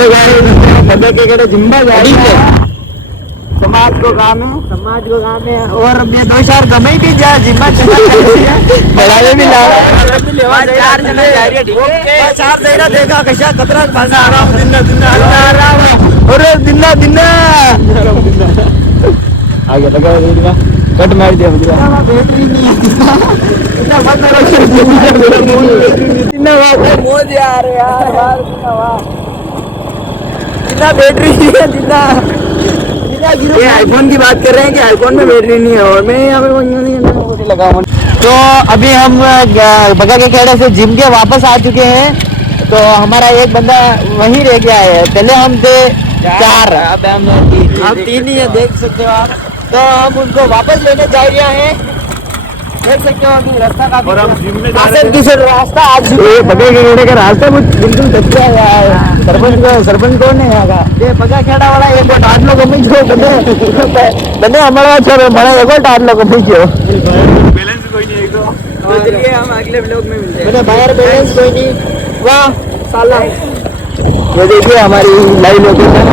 Hello guys बदे के केड़े जिम्मा जा रही है समाज को काम है और ये 2 चार गमे भी जा जिम्मा चला बड़ावे भी ला चार जने जा रही है ठीक है चार जरा देखा कशा कतरा भाषा आराम दिन आराम और दिन आगे लगा दे कट मार दिया मुझे मोज यार जितना बैटरी है जितना ये आईफोन की बात कर रहे हैं कि आईफोन में बैटरी नहीं है और मैं यहाँ पे लगा हूँ। तो अभी हम बगा के खेड़े से जिम के वापस आ चुके हैं। तो हमारा एक बंदा वहीं रह गया है। पहले हम थे 4 अब हम 3 ही है देख सकते हो आप। तो हम उनको वापस लेने जा रहे हैं देख सकते हो अभी रास्ता का और हम जिम में रास्ता आज बगे खेड़े का रास्ता कुछ बिल्कुल कच्चा है। सरपंच कौन है यहाँ का ये बगा खेड़ा वाला एक आठ लोग में जो बने हमारा छोड़ बड़ा एक आठ लोग में जो बैलेंस कोई नहीं है तो चलिए हम अगले ब्लॉग में मिलते हैं। बाहर बैलेंस कोई नहीं वाह साला ये देखिए हमारी लाइव लोकेशन